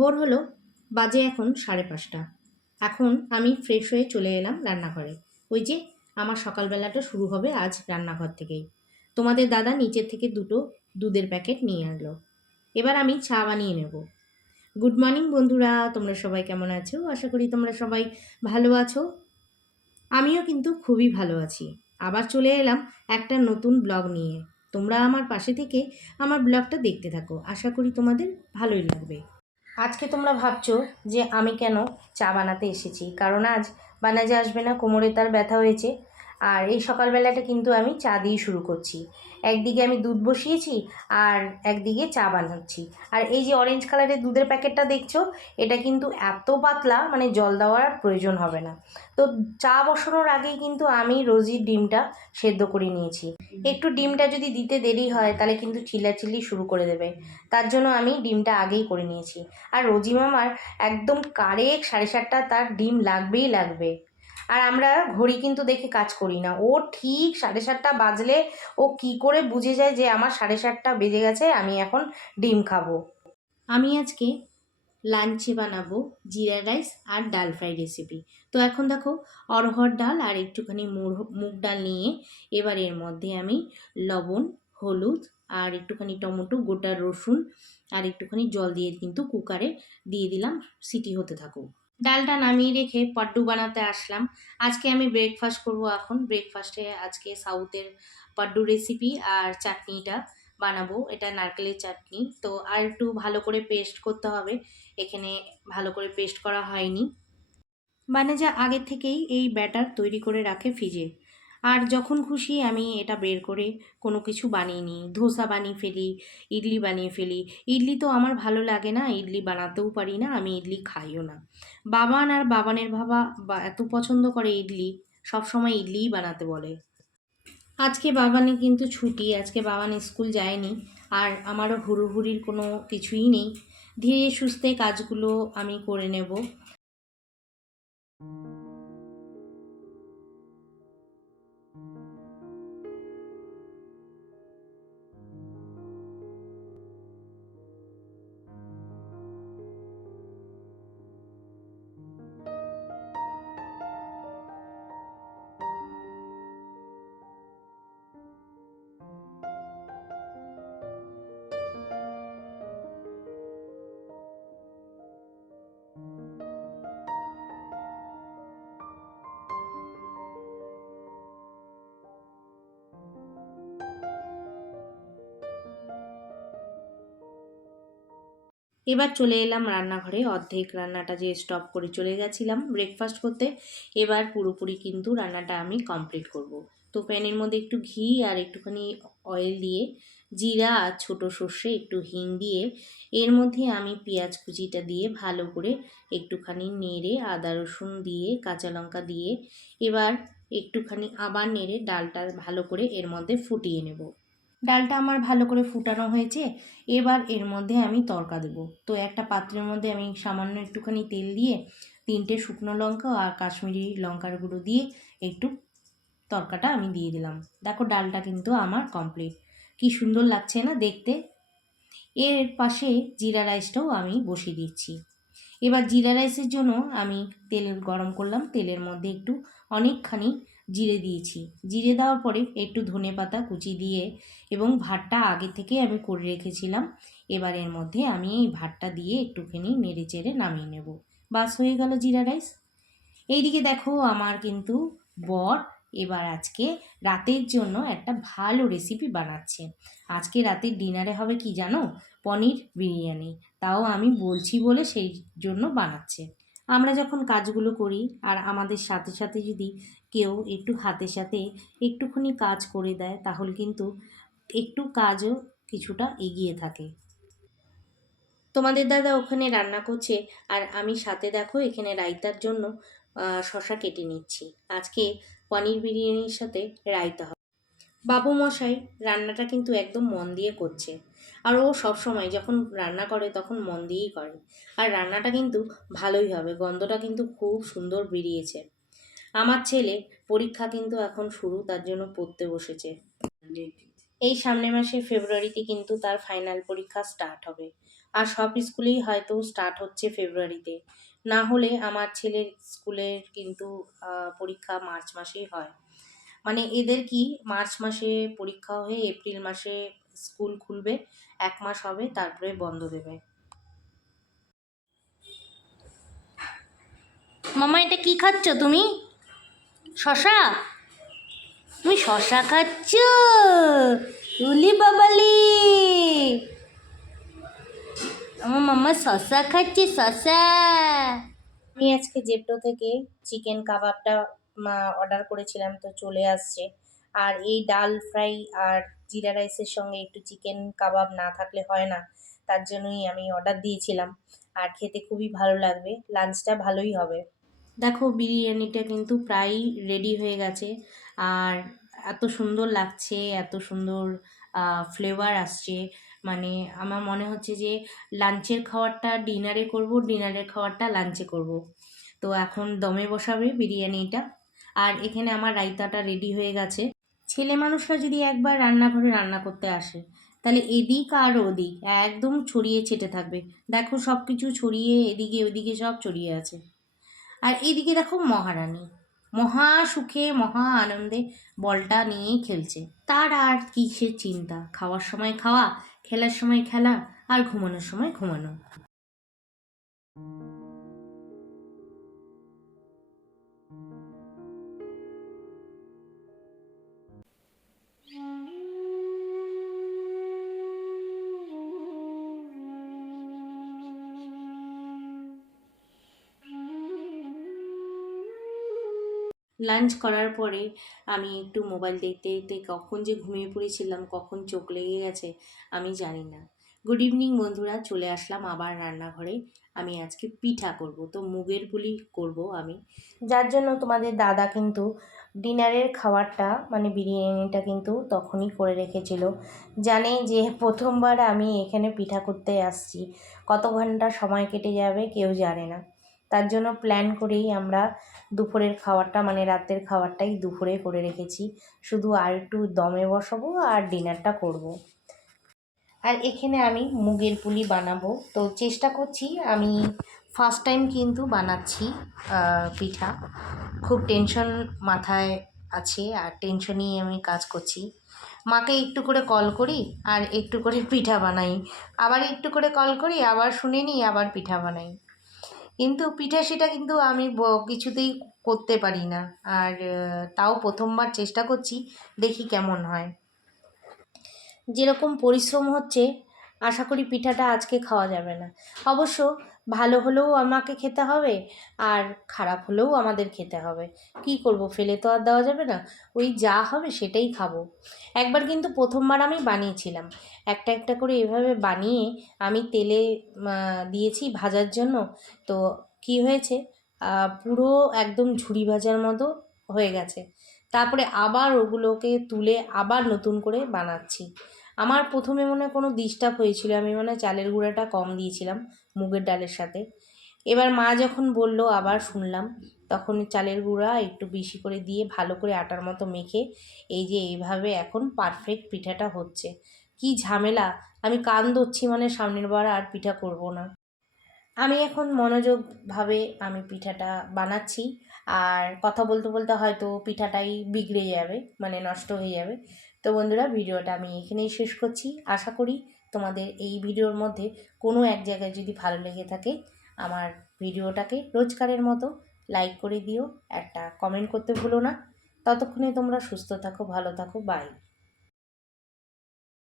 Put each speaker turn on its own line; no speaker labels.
ভোর হলো, বাজে এখন সাড়ে পাঁচটা। এখন আমি ফ্রেশ হয়ে চলে এলাম রান্নাঘরে। ওই যে, আমার সকালবেলাটা শুরু হবে আজ রান্নাঘর থেকেই। তোমাদের দাদা নিচের থেকে দুটো দুধের প্যাকেট নিয়ে আনলো এবার আমি চা বানিয়ে নেব। গুড মর্নিং বন্ধুরা, তোমরা সবাই কেমন আছো? আশা করি তোমরা সবাই ভালো আছো। আমিও কিন্তু খুবই ভালো আছি। আবার চলে এলাম একটা নতুন ব্লগ নিয়ে। তোমরা আমার পাশে থেকে আমার ব্লগটা দেখতে থাকো। আশা করি তোমাদের ভালোই লাগবে। আজকে তোমরা ভাবছ যে আমি কেন চা বানাতে এসেছি? কারণ আজ বানাজে আসবে না, কোমরে তার ব্যথা হয়েছে। আর এই সকালবেলাটা কিন্তু আমি চা দিয়ে শুরু করছি। একদিকে আমি দুধ বসিয়েছি আর একদিকে চা বানাচ্ছি। আর এই যে অরেঞ্জ কালারের দুধের প্যাকেটটা দেখছ, এটা কিন্তু এত পাতলা মানে জল দেওয়ার প্রয়োজন হবে না। তো চা বসানোর আগেই কিন্তু আমি রোজির ডিমটা সেদ্ধ করে নিয়েছি। একটু ডিমটা যদি দিতে দেরি হয়, তাহলে কিন্তু চিল্লাচিল্লি শুরু করে দেবে। তার জন্য আমি ডিমটা আগেই করে নিয়েছি। আর রোজি মামার একদম কারেক সাড়ে সাতটা তার ডিম লাগবেই লাগবে। আর আমরা ঘড়ি কিন্তু দেখে কাজ করি না। ও ঠিক সাড়ে সাতটা বাজলে ও কি করে বুঝে যায় যে আমার সাড়ে সাতটা বেজে গেছে, আমি এখন ডিম খাব। আমি আজকে লাঞ্চে বানাবো জিরা রাইস আর ডাল ফ্রাই রেসিপি তো এখন দেখো অরহর ডাল আর একটুখানি মুগ ডাল নিয়ে এবার এর মধ্যে আমি লবণ, হলুদ আর একটুখানি টমেটো, গোটা রসুন আর একটুখানি জল দিয়ে কিন্তু কুকারে দিয়ে দিলাম। সিটি হতে থাকুক। ডালটা নামিয়ে রেখে পাড্ডু বানাতে আসলাম। আজকে আমি ব্রেকফাস্ট করব এখন। ব্রেকফাস্টে আজকে সাউথের পাড্ডু রেসিপি আর চাটনিটা বানাবো। এটা নারকেলের চাটনি। তো আর একটু ভালো করে পেস্ট করতে হবে। এখানে ভালো করে পেস্ট করা হয়নি। মানে যা আগে থেকেই এই ব্যাটার তৈরি করে রাখে ফ্রিজে আর যখন খুশি আমি এটা বের করে কোনো কিছু বানিয়ে নিই। ধোসা বানিয়ে ফেলি, ইডলি বানিয়ে ফেলি। ইডলি তো আমার ভালো লাগে না, ইডলি বানাতেও পারি না, আমি ইডলি খাইও না। বাবান আর বাবানের বাবা বা এত পছন্দ করে ইডলি, সব সময় ইডলিই বানাতে বলে। আজকে বাবানে কিন্তু ছুটি, আজকে বাবান স্কুল যায়নি আর আমারও হুড়োহুড়ির কোনো কিছুই নেই। ধীরে সুস্থে কাজগুলো আমি করে নেব। এবার চলে এলাম রান্নাঘরে অর্ধেক রান্নাটা যে স্টপ করে চলে গেছিলাম ব্রেকফাস্ট করতে, এবার পুরোপুরি কিন্তু রান্নাটা আমি কমপ্লিট করব। তো প্যানের মধ্যে একটু ঘি আর একটুখানি অয়েল দিয়ে, জিরা আর ছোটো সর্ষে, একটু হিং দিয়ে, এর মধ্যে আমি পেঁয়াজ কুচিটা দিয়ে ভালো করে একটুখানি নেড়ে আদা রসুন দিয়ে, কাঁচা লঙ্কা দিয়ে, এবার একটুখানি আবার নেড়ে ডালটা ভালো করে এর মধ্যে ফুটিয়ে নেব ডালটা আমার ভালো করে ফুটানো হয়েছে, এবার এর মধ্যে আমি তরকা দেবো। তো একটা পাত্রের মধ্যে আমি সামান্য একটুখানি তেল দিয়ে, তিনটে শুকনো লঙ্কা আর কাশ্মীরি লঙ্কার গুঁড়ো দিয়ে একটু তরকাটা আমি দিয়ে দিলাম। দেখো ডালটা কিন্তু আমার কমপ্লিট কি সুন্দর লাগছে না দেখতে? এর পাশে জিরা রাইসটাও আমি বসিয়ে দিচ্ছি। এবার জিরা রাইসের জন্য আমি তেল গরম করলাম, তেলের মধ্যে একটু অনেকখানি জিরে দিয়েছি। জিরে দেওয়ার পরে একটু ধনে পাতা কুচি দিয়ে এবং ভাতটা আগে থেকে আমি করে রেখেছিলাম। এবার এর মধ্যে আমি এই ভাতটা দিয়ে একটুখানি নেড়ে চেড়ে নামিয়ে নেব। বাস হয়ে গেল জিরা রাইস। এইদিকে দেখো আমার কিন্তু বর এবার আজকে রাতের জন্য একটা ভালো রেসিপি বানাচ্ছে। আজকে রাতের ডিনারে হবে কি জানো? পনির বিরিয়ানি। তাও আমি বলছি বলে সেই জন্য বানাচ্ছে। আমরা যখন কাজগুলো করি আর আমাদের সাথে সাথে যদি কেউ একটু হাতের সাথে একটুখানি কাজ করে দেয়, তাহলে কিন্তু একটু কাজও কিছুটা এগিয়ে থাকে। তোমাদের দাদা ওখানে রান্না করছে আর আমি সাথে দেখো এখানে রায়তার জন্য শশা কেটে নিচ্ছি। আজকে পনির বিরিয়ানির সাথে রায়তা হবে। বাবু মশাই রান্নাটা কিন্তু একদম মন দিয়ে করছে। আর ও সব সময় যখন রান্না করে তখন মন দিয়েই করে। আর রান্নাটা কিন্তু ভালোই হবে, গন্ধটা কিন্তু খুব সুন্দর বেরিয়েছে। আমার ছেলে পরীক্ষা কিন্তু এখন শুরু, তার জন্য পড়তে বসেছে। এই সামনের মাসে ফেব্রুয়ারিতে কিন্তু তার ফাইনাল পরীক্ষা স্টার্ট হবে। আর সব স্কুলেই হয়তো স্টার্ট হচ্ছে ফেব্রুয়ারিতে। না হলে আমার ছেলের স্কুলের কিন্তু পরীক্ষা মার্চ মাসেই হয়। মানে এদের কি মার্চ মাসে পরীক্ষা হয়ে এপ্রিল মাসে স্কুল খুলবে এক মাস হবে তারপরে বন্ধ দেবে। মামা এটা কি খাচ্ছ তুমি? শশা? তুমি শশা খাচ্ছ? উলি বাবালি! আমার মাম্মা শশা খাচ্ছে শশা। আমি আজকে জেপটো থেকে চিকেন কাবাবটা অর্ডার করেছিলাম তো চলে আসছে। আর এই ডাল ফ্রাই আর জিরা রাইসের সঙ্গে একটু চিকেন কাবাব না থাকলে হয় না, তার জন্যই আমি অর্ডার দিয়েছিলাম। আর খেতে খুবই ভালো লাগবে লাঞ্চটা ভালোই হবে। দেখো, বিরিয়ানিটা কিন্তু প্রায় রেডি হয়ে গেছে। আর এত সুন্দর লাগছে, এত সুন্দর ফ্লেভার আসছে। মানে আমার মনে হচ্ছে যে লাঞ্চের খাবারটা ডিনারে করব ডিনারের খাবারটা লাঞ্চে করব। তো এখন দমে বসাবে বিরিয়ানিটা। আর এখানে আমার রায়তাটা রেডি হয়ে গেছে। ছেলে মানুষরা যদি একবার রান্নাঘরে রান্না করতে আসে, তাহলে এদিক আর ওদিক একদম ছড়িয়ে ছেটে থাকবে। দেখো সব কিছু ছড়িয়ে এদিকে ওদিকে সব ছড়িয়ে আছে। আর এদিকে দেখো মহারানী, মহা সুখে, মহা আনন্দে বলটা নিয়েই খেলছে। তার আর কিসের চিন্তা? খাওয়ার সময় খাওয়া, খেলার সময় খেলা, আর ঘুমানোর সময় ঘুমানো। লাঞ্চ করার পরে আমি একটু মোবাইল দেখতে দেখতে কখন যে ঘুমিয়ে পড়েছিলাম, কখন চোখ লেগে গেছে, আমি জানি না। গুড ইভিনিং বন্ধুরা, চলে আসলাম আবার রান্নাঘরে। আমি আজকে পিঠা করব, তো মুগের পুলি করব আমি। যার জন্য তোমাদের দাদা কিন্তু ডিনারের খাবারটা মানে বিরিয়ানিটা কিন্তু তখনই করে রেখেছিল। জানে যে প্রথমবার আমি এখানে পিঠা করতে আসছি। কত ঘণ্টা সময় কেটে যাবে কেউ জানে না। তার জন্য প্ল্যান করেই আমরা দুপুরের খাবারটা মানে রাতের খাবারটাই দুপুরে করে রেখেছি। শুধু আর একটু দমে বসাবো আর ডিনারটা করব। আর এখানে আমি মুগের পুলি বানাবো। তো চেষ্টা করছি, আমি ফার্স্ট টাইম কিন্তু বানাচ্ছি পিঠা। খুব টেনশন মাথায় আছে আর টেনশনেই আমি কাজ করছি। মাকে একটু করে কল করি আর একটু করে পিঠা বানাই। আবার একটু করে কল করি, আবার শুনে নিই, আবার পিঠা বানাই। কিন্তু পিঠা সেটা কিন্তু আমি কিছুতেই করতে পারি না। আর তাও প্রথমবার চেষ্টা করছি, দেখি কেমন হয়। যেরকম পরিশ্রম হচ্ছে আশা করি পিঠাটা আজকে খাওয়া যাবে না। অবশ্য ভালো হলেও আমাকে খেতে হবে, আর খারাপ হলেও আমাদের খেতে হবে। কি করব, ফেলে তো আর দেওয়া যাবে না। ওই যা হবে সেটাই খাব। একবার কিন্তু প্রথমবার আমি বানিয়েছিলাম। একটা একটা করে এভাবে বানিয়ে আমি তেলে দিয়েছি ভাজার জন্য। তো কি হয়েছে? পুরো একদম ঝুড়ি ভাজার মতো হয়ে গেছে। তারপরে আবার ওগুলোকে তুলে আবার নতুন করে বানাচ্ছি। আমার প্রথমে মনে হয় কোনো ডিস্টার্ব হয়েছিল। আমি মনে চালের গুঁড়াটা কম দিয়েছিলাম মুগের ডালের সাথে। এবার মা যখন বলল, আবার শুনলাম। তখন চালের গুঁড়া একটু বেশি করে দিয়ে ভালো করে আটার মতো মেখে এই যে এইভাবে এখন পারফেক্ট পিঠাটা হচ্ছে। কি ঝামেলা। আমি কান ধরছি মানে সামনের বার আর পিঠা করব না। আমি এখন মনোযোগভাবে আমি পিঠাটা বানাচ্ছি। আর কথা বলতে বলতে হয়তো পিঠাটাই বিগড়ে যাবে মানে নষ্ট হয়ে যাবে। তো বন্ধুরা, ভিডিওটা আমি এখানেই শেষ করছি। আশা করি তোমাদের এই ভিডিওর মধ্যে কোনো এক জায়গায় যদি ভালো লেগে থাকে, আমার ভিডিওটাকে রোজকারের মতো লাইক করে দিও, একটা কমেন্ট করতে ভুলো না। ততক্ষণে তোমরা সুস্থ থাকো, ভালো থাকো, বাই।